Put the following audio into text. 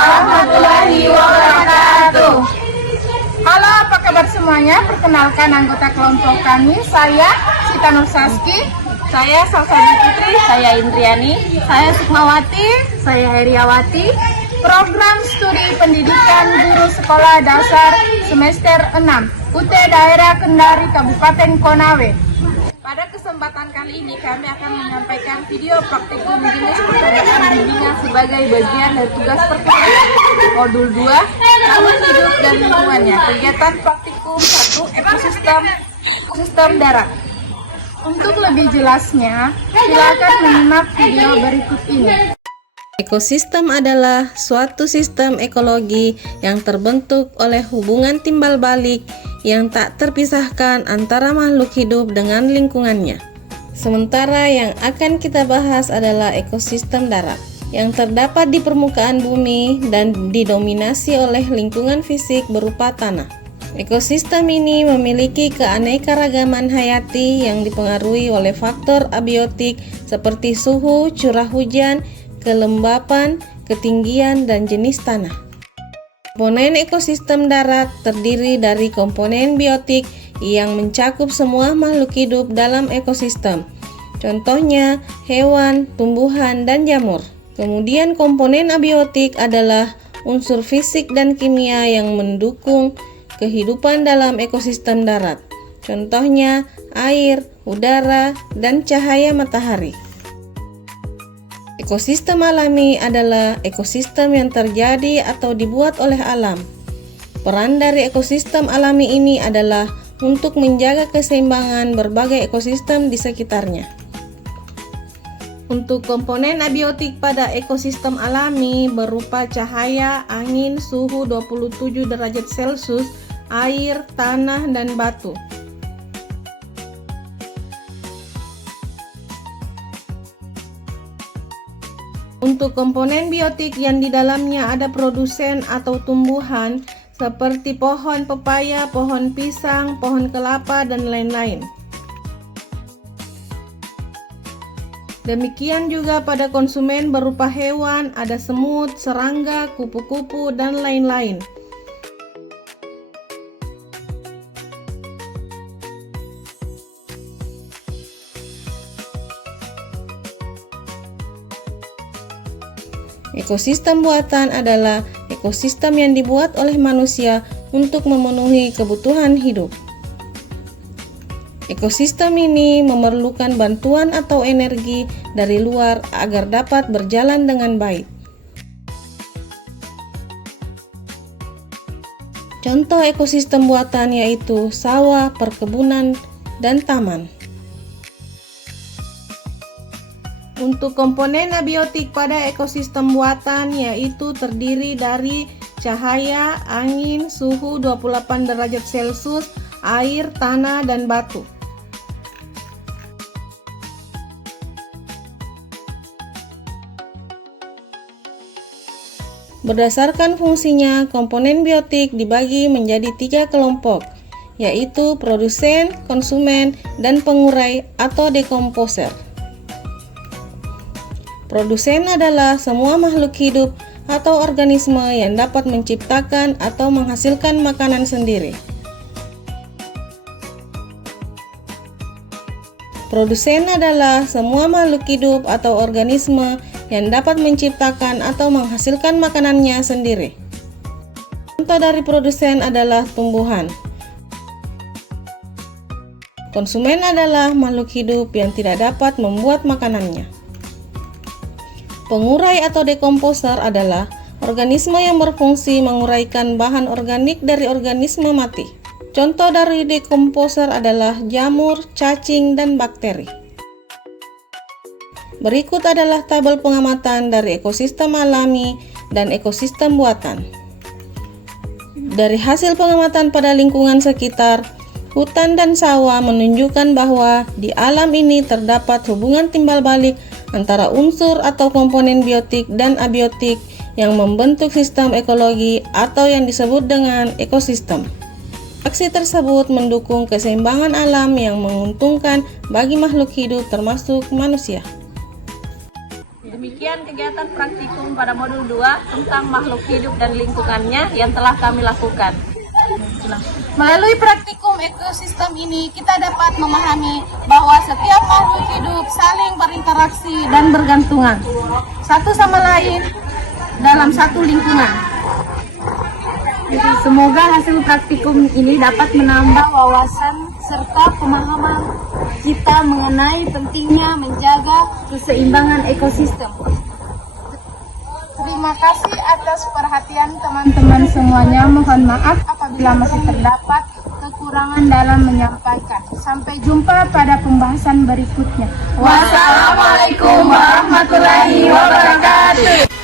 warahmatullahi wabarakatuh. Halo, apa kabar semuanya? Perkenalkan anggota kelompok kami, saya Sita Nur Saski, Saya Salsabila Putri, saya Indriani, saya Sukmawati, saya Heriawati. program studi pendidikan guru sekolah dasar semester 6, UT Daerah Kendari Kabupaten Konawe. Pada kesempatan kali ini kami akan menyampaikan video praktikum jenis pekerjaan bimbingan sebagai bagian dari tugas pertama modul 2 Alam Hidup dan Lingkungannya. Kegiatan praktikum 1 ekosistem darat. Untuk lebih jelasnya, silakan menyimak video berikut ini. Ekosistem adalah suatu sistem ekologi yang terbentuk oleh hubungan timbal balik yang tak terpisahkan antara makhluk hidup dengan lingkungannya. Sementara yang akan kita bahas adalah ekosistem darat, yang terdapat di permukaan bumi dan didominasi oleh lingkungan fisik berupa tanah. Ekosistem ini memiliki keanekaragaman hayati yang dipengaruhi oleh faktor abiotik seperti suhu, curah hujan, kelembapan, ketinggian, dan jenis tanah. Komponen ekosistem darat terdiri dari komponen biotik yang mencakup semua makhluk hidup dalam ekosistem. Contohnya hewan, tumbuhan, dan jamur. Kemudian komponen abiotik adalah unsur fisik dan kimia yang mendukung kehidupan dalam ekosistem darat. Contohnya air, udara, dan cahaya matahari. Ekosistem alami adalah ekosistem yang terjadi atau dibuat oleh alam. Peran dari ekosistem alami ini adalah untuk menjaga keseimbangan berbagai ekosistem di sekitarnya. Untuk komponen abiotik pada ekosistem alami berupa cahaya, angin, suhu 27 derajat Celcius, air, tanah, dan batu. Untuk komponen biotik yang di dalamnya ada produsen atau tumbuhan seperti pohon pepaya, pohon pisang, pohon kelapa, dan lain-lain. Demikian juga pada konsumen berupa hewan, ada semut, serangga, kupu-kupu, dan lain-lain. Ekosistem buatan adalah ekosistem yang dibuat oleh manusia untuk memenuhi kebutuhan hidup. Ekosistem ini memerlukan bantuan atau energi dari luar agar dapat berjalan dengan baik. Contoh ekosistem buatan yaitu sawah, perkebunan, dan taman. Untuk komponen abiotik pada ekosistem buatan yaitu terdiri dari cahaya, angin, suhu 28 derajat Celcius, air, tanah, dan batu. Berdasarkan fungsinya, komponen biotik dibagi menjadi 3 kelompok, yaitu produsen, konsumen, dan pengurai atau dekomposer. Produsen adalah semua makhluk hidup atau organisme yang dapat menciptakan atau menghasilkan makanan sendiri. Produsen adalah semua makhluk hidup atau organisme yang dapat menciptakan atau menghasilkan makanannya sendiri. Contoh dari produsen adalah tumbuhan. Konsumen adalah makhluk hidup yang tidak dapat membuat makanannya. Pengurai atau dekomposer adalah organisme yang berfungsi menguraikan bahan organik dari organisme mati. Contoh dari dekomposer adalah jamur, cacing, dan bakteri. Berikut adalah tabel pengamatan dari ekosistem alami dan ekosistem buatan. Dari hasil pengamatan pada lingkungan sekitar, hutan dan sawah menunjukkan bahwa di alam ini terdapat hubungan timbal balik antara unsur atau komponen biotik dan abiotik yang membentuk sistem ekologi atau yang disebut dengan ekosistem. Aksi tersebut mendukung keseimbangan alam yang menguntungkan bagi makhluk hidup termasuk manusia. Demikian kegiatan praktikum pada modul 2 tentang makhluk hidup dan lingkungannya yang telah kami lakukan. Melalui praktikum ekosistem ini, kita dapat memahami bahwa setiap makhluk hidup saling berinteraksi dan bergantungan satu sama lain dalam satu lingkungan. Semoga hasil praktikum ini dapat menambah wawasan serta pemahaman kita mengenai pentingnya menjaga keseimbangan ekosistem. Terima kasih atas perhatian teman-teman semuanya. Mohon maaf apabila masih terdapat kekurangan dalam menyampaikan. Sampai jumpa pada pembahasan berikutnya. Wassalamualaikum warahmatullahi wabarakatuh.